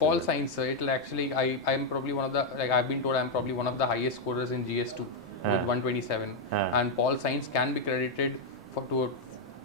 Pol Science, sir. It'll actually, I'm probably one of the, like I've been told, I'm probably one of the highest scorers in GS2 with 127. And Pol Science can be credited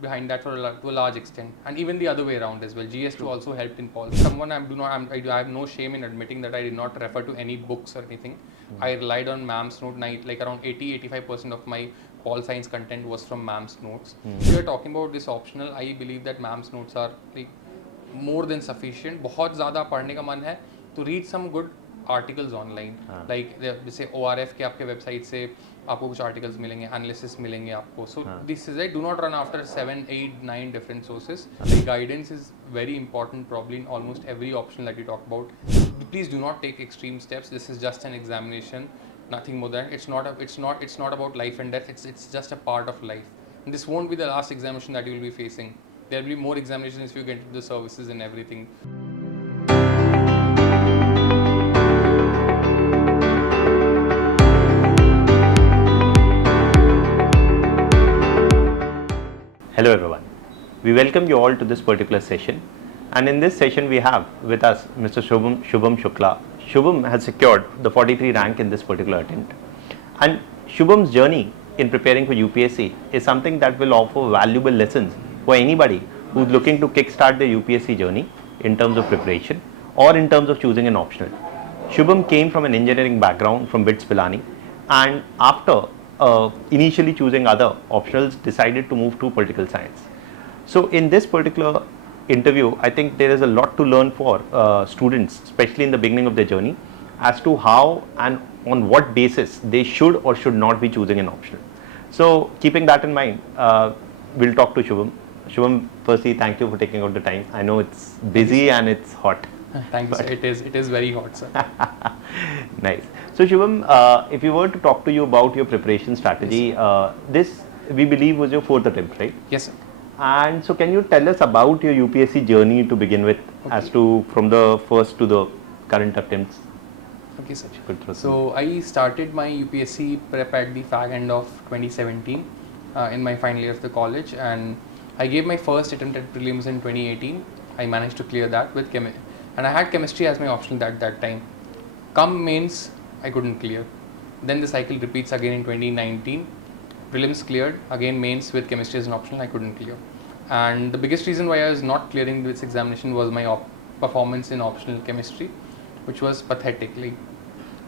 behind that to a large extent, and even the other way around as well. GS2 also helped in Pol. Someone I have no shame in admitting that I did not refer to any books or anything. I relied on ma'am's note. Like around 80-85% of my Pol Science content was from ma'am's notes. If we are talking about this optional, I believe that ma'am's notes are like more than sufficient. बहुत ज़्यादा पढ़ने का मन है to read some good articles online. Like जैसे ORF के आपके website से आपको कुछ आर्टिकल्स मिलेंगे, एनालिसिस मिलेंगे आपको. So this is it. Do not run after 7, 8, 9 different sources. The guidance is very important probably in almost every option that you talk about. Please do not take extreme steps. This is just an examination, nothing more than. It's not about life and death. It's just a part of life. And this won't be the last examination that you will be facing. There will be more examinations if you get into the services and everything. Hello everyone, we welcome you all to this particular session, and in this session we have with us Mr. Shubham Shukla. Shubham has secured the 43 rank in this particular attempt, and Shubham's journey in preparing for UPSC is something that will offer valuable lessons for anybody who's looking to kickstart their UPSC journey in terms of preparation or in terms of choosing an optional. Shubham came from an engineering background from BITS Pilani, and after initially choosing other optionals decided to move to political science. So in this particular interview, I think there is a lot to learn for students, especially in the beginning of their journey, as to how and on what basis they should or should not be choosing an optional. So keeping that in mind, we'll talk to Shubham. Shubham, firstly, thank you for taking out the time. I know it's busy and it's hot. Thank you, sir. It is very hot, sir. Nice. So Shubham, if you were to talk to you about your preparation strategy, this we believe was your 4th attempt, right? Yes, sir. And so can you tell us about your UPSC journey to begin with, as to from the first to the current attempts? Okay, sir. So I started my UPSC prep at the fag end of 2017 in my final year of the college, and I gave my first attempt at prelims in 2018. I managed to clear that with chemistry, and I had chemistry as my optional at that time. Come mains, I couldn't clear. Then the cycle repeats again in 2019. Prelims cleared, again mains with chemistry as an optional, I couldn't clear. And the biggest reason why I was not clearing this examination was my performance in optional chemistry, which was pathetic.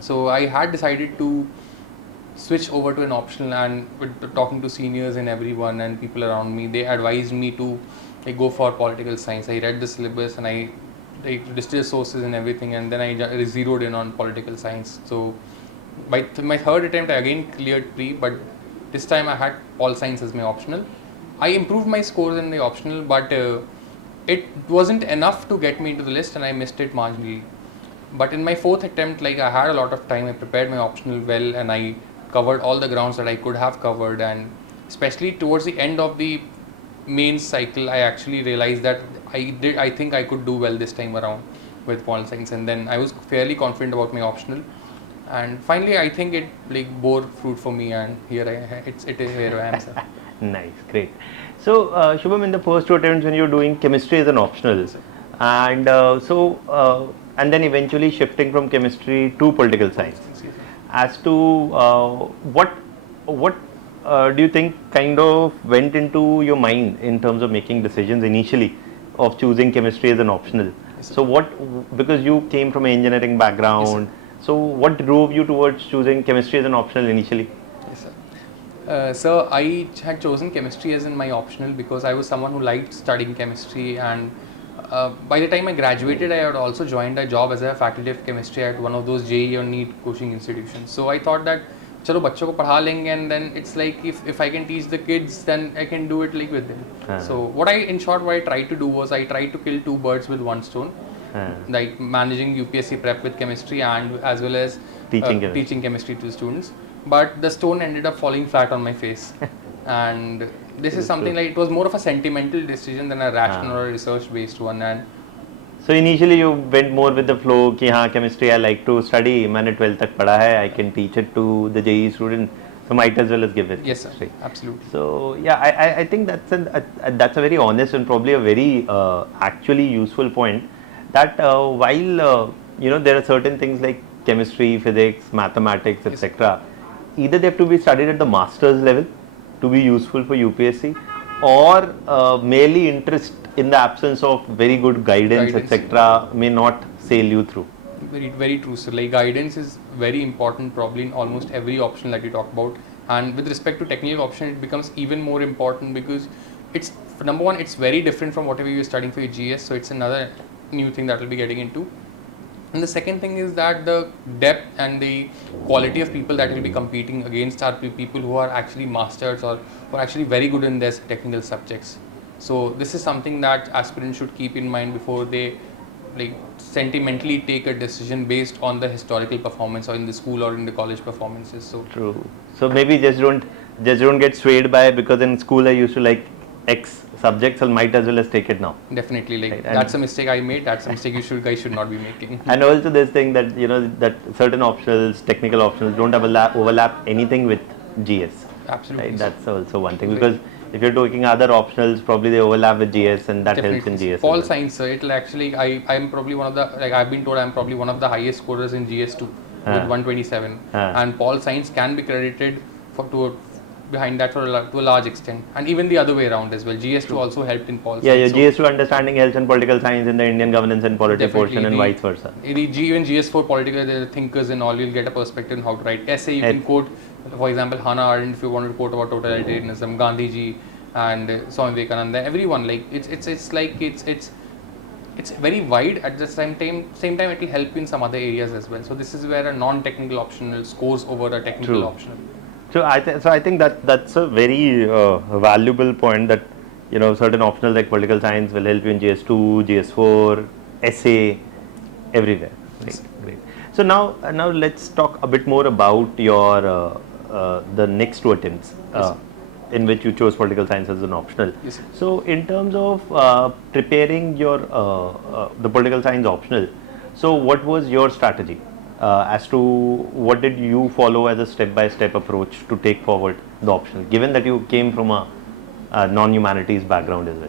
So I had decided to switch over to an optional, and with talking to seniors and everyone and people around me, they advised me to go for political science. I read the syllabus and I listed sources and everything, and then I zeroed in on political science. So by my third attempt, I again cleared pre, but this time I had Pol Science as my optional. I improved my scores in the optional, but it wasn't enough to get me into the list, and I missed it marginally. But in my 4th attempt, I had a lot of time. I prepared my optional well, and I covered all the grounds that I could have covered, and especially towards the end of the main cycle, I actually realized that I think I could do well this time around with Pol Science, and then I was fairly confident about my optional, and finally I think it bore fruit for me, and here it is where I am, sir. Nice, great. So Shubham, in the first 2 attempts when you're doing chemistry as an optional, and and then eventually shifting from chemistry to political science, as to what do you think kind of went into your mind in terms of making decisions initially of choosing chemistry as an optional? Yes, so because you came from an engineering background, yes, so what drove you towards choosing chemistry as an optional initially? Yes, sir. So I had chosen chemistry as in my optional because I was someone who liked studying chemistry, and by the time I graduated, I had also joined a job as a faculty of chemistry at one of those JEE or NEET coaching institutions. So I thought that चलो बच्चों को पढ़ा लेंगे, and then it's like if I can teach the kids, then I can do it with them. So what I tried to do was I tried to kill 2 birds with 1 stone, like managing UPSC prep with chemistry and as well as teaching chemistry to students. But the stone ended up falling flat on my face, and this is something it was more of a sentimental decision than a rational or research based one. And so initially you went more with the flow कि हाँ chemistry I like to study, मैंने 12th तक पढ़ा है, I can teach it to the JEE student, so might as well as give it. Yes, sir. Absolutely. So yeah, I think that's a very honest and probably a very actually useful point, that while there are certain things like chemistry, physics, mathematics, etc. Either they have to be studied at the master's level to be useful for UPSC, or merely interest in the absence of very good guidance, etc. may not sail you through. Very true. So like guidance is very important probably in almost every option that you talk about. And with respect to technical option, it becomes even more important because it's, number one, it's very different from whatever you're studying for your GS. So it's another new thing that we'll be getting into. And the second thing is that the depth and the quality of people that will be competing against are people who are actually masters or who are actually very good in their technical subjects. So this is something that aspirants should keep in mind before they like sentimentally take a decision based on the historical performance or in the school or in the college performances. So true. So maybe just don't get swayed by, because in school I used to like X subjects, I might as well as take it now. Definitely, like right. That's a mistake I made. That's a mistake guys should not be making. And also this thing that that certain optionals, technical optionals, don't overlap anything with GS. Absolutely. Right? That's also one thing, because if you're taking other optionals, probably they overlap with GS, and that helps in GS. Pol science, sir. It'll actually, I'm probably one of the, like I've been told, I'm probably one of the highest scorers in GS2 with 127. And Pol science can be credited behind that to a large extent, and even the other way around as well. GS2 also helped in Pol science. Yeah, GS2 understanding health and political science in the Indian governance and politics portion, and vice versa. Even GS4 political, the thinkers and all, you'll get a perspective on how to write. Essay, you can quote, for example, Hannah Arendt if you want to quote about totalitarianism, Gandhiji and Swami Vivekananda, everyone. Like it's very wide. At the same time it will help you in some other areas as well. So this is where a non-technical optional scores over a technical optional. So I think that's a very valuable point, that certain optional like political science will help you in GS2, GS4, essay, everywhere. Great. So now let's talk a bit more about your the next two attempts in which you chose political science as an optional. Yes, so in terms of preparing your the political science optional, so what was your strategy? As to what did you follow as a step-by-step approach to take forward the optional, given that you came from a non-humanities background as well?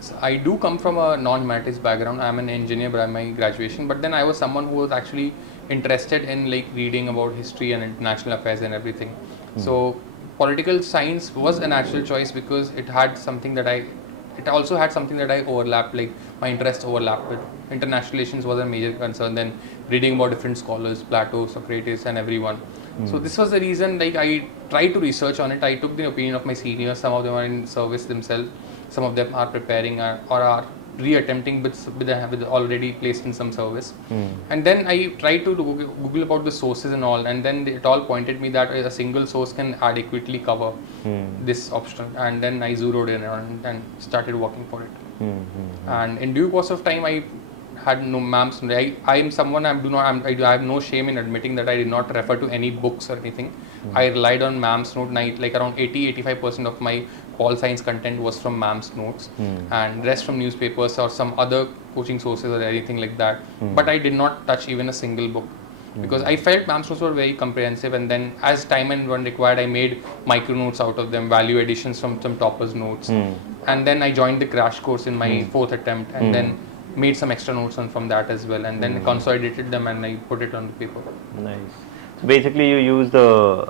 So I do come from a non-humanities background. I'm an engineer by my graduation, but then I was someone who was actually interested in like reading about history and international affairs and everything. So political science was a natural choice because it had something that it also had something that I overlapped, like my interests overlapped with. International relations was a major concern, then reading about different scholars, Plato, Socrates and everyone. So this was the reason, like I tried to research on it. I took the opinion of my seniors. Some of them are in service themselves, some of them are preparing or are re-attempting with already placed in some service. And then I tried to Google about the sources and all, and then it all pointed me that a single source can adequately cover this optional. And then I zeroed in on it and started working for it. And in due course of time, I had no MAMS. I am someone, I have no shame in admitting that I did not refer to any books or anything. I relied on MAMS note, like around 80-85% of my Pol science content was from MAMS notes, and rest from newspapers or some other coaching sources or anything like that. But I did not touch even a single book because I felt MAMS notes were very comprehensive, and then as time and when required, I made micro notes out of them, value additions from some toppers notes, and then I joined the crash course in my fourth attempt, and then made some extra notes from that as well, and then consolidated them and I put it on the paper. Nice. So basically, you use the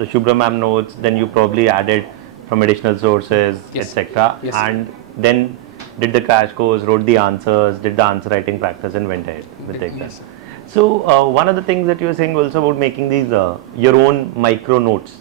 Shubhra ma'am notes, then you probably added from additional sources, etc. And then did the crash course, wrote the answers, did the answer writing practice, and went ahead with the exam. So one of the things that you were saying also about making these your own micro notes,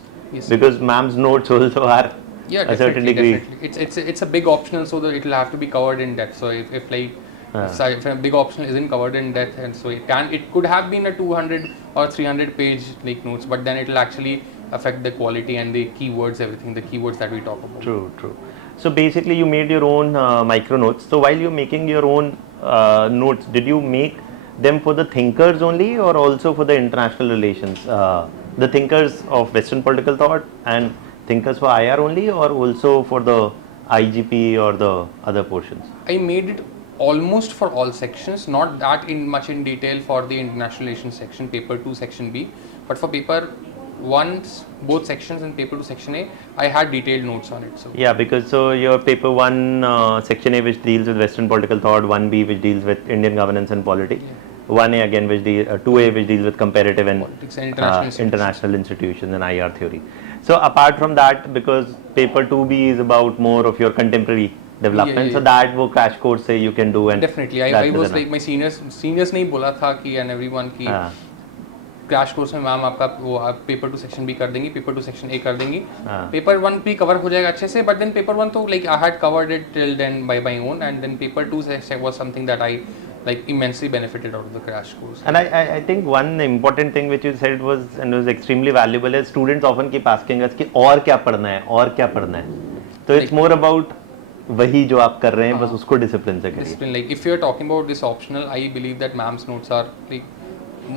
because ma'am's notes also are a certain degree. Definitely. It's a big optional, so that it will have to be covered in depth. So if a big optional isn't covered in depth, and so it could have been a 200 or 300 page like notes, but then it will actually affect the quality and the keywords, everything, the keywords that we talk about. True. So basically you made your own micro notes. So while you're making your own notes, did you make them for the thinkers only or also for the international relations? The thinkers of Western political thought and thinkers for IR only, or also for the IGP or the other portions? I made it almost for all sections, not that much in detail for the international relations section, paper 2 section B, but for paper once both sections in paper 2 section A, I had detailed notes on it. So yeah, because so your paper 1 section A which deals with Western political thought, 1B which deals with Indian governance and polity, 1A again which 2A which deals with comparative and politics and international institutions and IR theory. So apart from that, because paper 2B is about more of your contemporary development, so that वो crash course say you can do. And definitely I was like my seniors ने ही बोला था कि and everyone की crash course में ma'am आपका वो आप पेपर 2 सेक्शन बी कर देंगी, पेपर 2 सेक्शन ए कर देंगी, पेपर 1 भी कवर हो जाएगा अच्छे से, बट देन पेपर 1 तो like I had covered it till then by my own, and then paper 2 was something that I like immensely benefited out of the crash course. And I think one important thing which you said was extremely valuable is students often keep asking us कि और क्या पढ़ना है, और क्या पढ़ना है, तो it's more about वही जो आप कर रहे हैं बस उसको डिसिप्लिन से करिए. Discipline, like if you are talking about this optional, I believe that ma'am's notes are like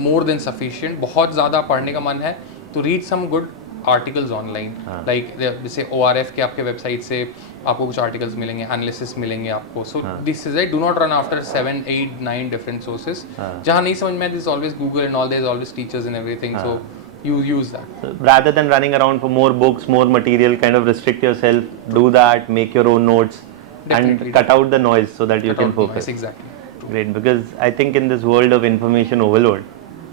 more than sufficient. बहुत ज़्यादा पढ़ने का मन है तो read some good articles online. Like जैसे ORF के आपके वेबसाइट से आपको कुछ आर्टिकल्स मिलेंगे, एनालिसिस मिलेंगे आपको. So this is do not run after 7, 8, 9 different sources. जहाँ नहीं समझ में this always Google and all, there is always teachers and everything. So you use that. So, rather than running around for more books, more material, kind of restrict yourself, do that, make your own notes. Definitely. And cut out the noise so that you can focus. Noise, exactly. Great, because I think in this world of information overload,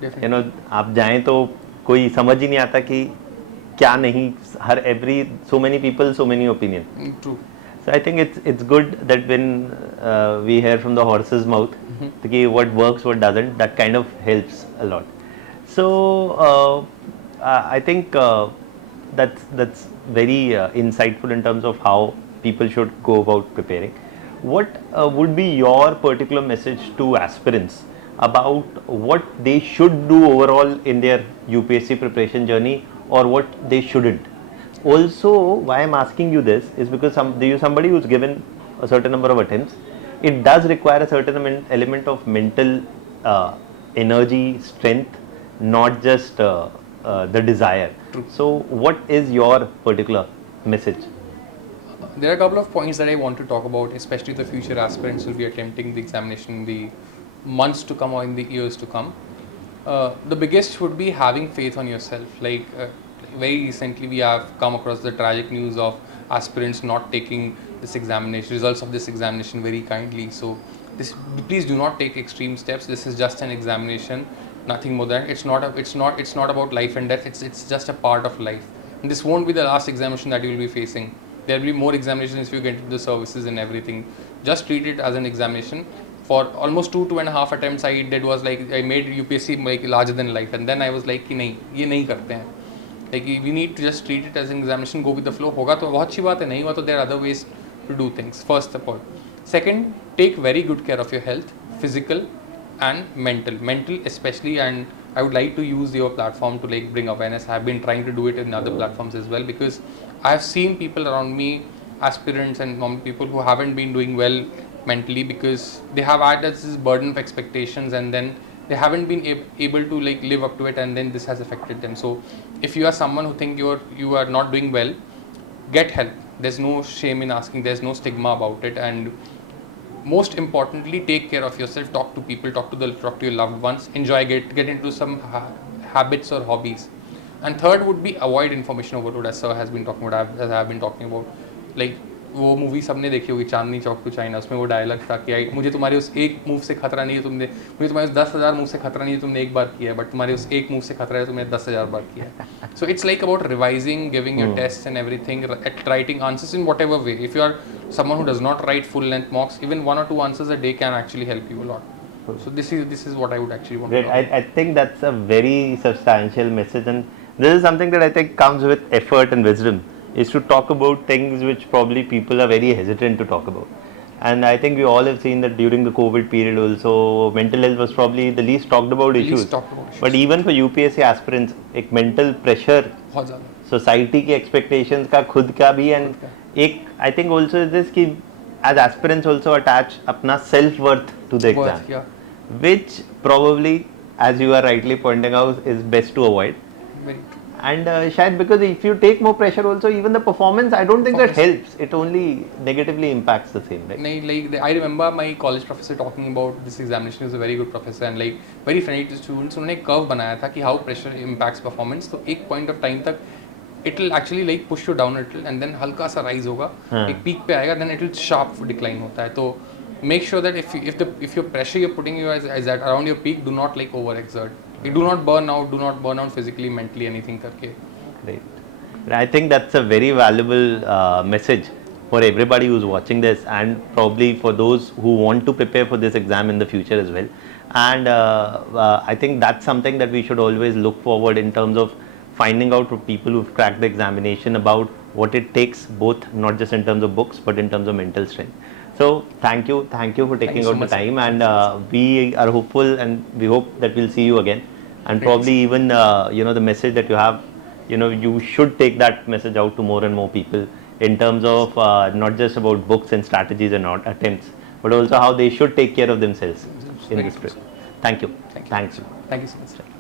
Definitely. you know, आप जाएं तो कोई समझ ही नहीं आता कि क्या नहीं, हर so many people, so many opinion. True. So I think it's good that when we hear from the horse's mouth, what works, what doesn't, that kind of helps a lot. So I think that's very insightful in terms of how people should go about preparing. What would be your particular message to aspirants about what they should do overall in their UPSC preparation journey, or what they shouldn't? Also, why I'm asking you this is because somebody who's given a certain number of attempts, it does require a certain element of mental energy, strength, not just the desire. True. So what is your particular message? There are a couple of points that I want to talk about, especially the future aspirants will be attempting the examination in the months to come or in the years to come. The biggest would be having faith on yourself. Like very recently we have come across the tragic news of aspirants not taking this examination, results of this examination very kindly. So please do not take extreme steps. This is just an examination, nothing more than. It's not about life and death. It's just a part of life. And this won't be the last examination that you will be facing. There will be more examinations if you get into the services and everything. Just treat it as an examination. For almost 2.5 attempts I did was like I made UPSC like larger than life, and then I was like कि नहीं ये नहीं करते हैं. Like we need to just treat it as an examination, go with the flow. होगा तो बहुत अच्छी बात है, नहीं हुआ तो there are other ways to do things. First of all. Second, take very good care of your health, physical and mental. Mental especially, and I would like to use your platform to like bring awareness. I have been trying to do it in other platforms as well, because I have seen people around me, aspirants and people who haven't been doing well mentally because they have had this burden of expectations, and then they haven't been able to like live up to it, and then this has affected them. So if you are someone who think you are not doing well, get help. There's no shame in asking, there's no stigma about it, and most importantly, take care of yourself. Talk to people, talk to your loved ones, enjoy, get into some habits or hobbies. And third would be avoid information overload, as sir has been talking about, as I have been talking about. Like वो movie सबने देखी होगी, Chandni Chowk to China, उसमें वो dialogue था कि मुझे तुम्हारे उस एक मूव से खतरा नहीं है, मुझे तुम्हारे उस 10,000 मूव से खतरा नहीं है, तुमने एक बार किया है, बट तुम्हारे उस एक मूव से खतरा है, तुमने 10,000 बार किया है. So it's like about revising, giving your tests and everything, writing answers in whatever way. If you are someone who does not write full length mocks, even 1 or 2 answers a day can actually help you a lot. So this is what I would actually want to talk about. I think that's a very substantial message, and this is something that I think comes with effort and wisdom, is to talk about things which probably people are very hesitant to talk about. And I think we all have seen that during the COVID period also, mental health was probably the least talked about issues. But even for UPSC aspirants, एक mental pressure, society की expectations का, खुद का भी, and एक I think also is this कि as aspirants also attach अपना self-worth to the exam, which probably, as you are rightly pointing out, is best to avoid. And Shayad, because if you take more pressure also, even the performance, I don't think that helps. It only negatively impacts the same, right? I remember my college professor talking about this examination. He was a very good professor and like very friendly to students. उन्होंने एक curve बनाया था कि how pressure impacts performance. तो एक point of time तक it will actually like push you down a little and then हल्का सा rise होगा, एक peak पे आएगा, then it will sharp decline होता है. तो make sure that if your pressure you're putting you as at around your peak, do not like overexert. Like, do not burn out physically, mentally, anything करके. Great. I think that's a very valuable message for everybody who's watching this, and probably for those who want to prepare for this exam in the future as well. And I think that's something that we should always look forward in terms of finding out for people who've cracked the examination about what it takes, both not just in terms of books but in terms of mental strength. So thank you for taking out the time, and we are hopeful and we hope that we'll see you again, and probably even the message that you have, you should take that message out to more and more people in terms of not just about books and strategies and not attempts, but also how they should take care of themselves in this trip. Thank you. Thank you. Thanks. Thank you so much.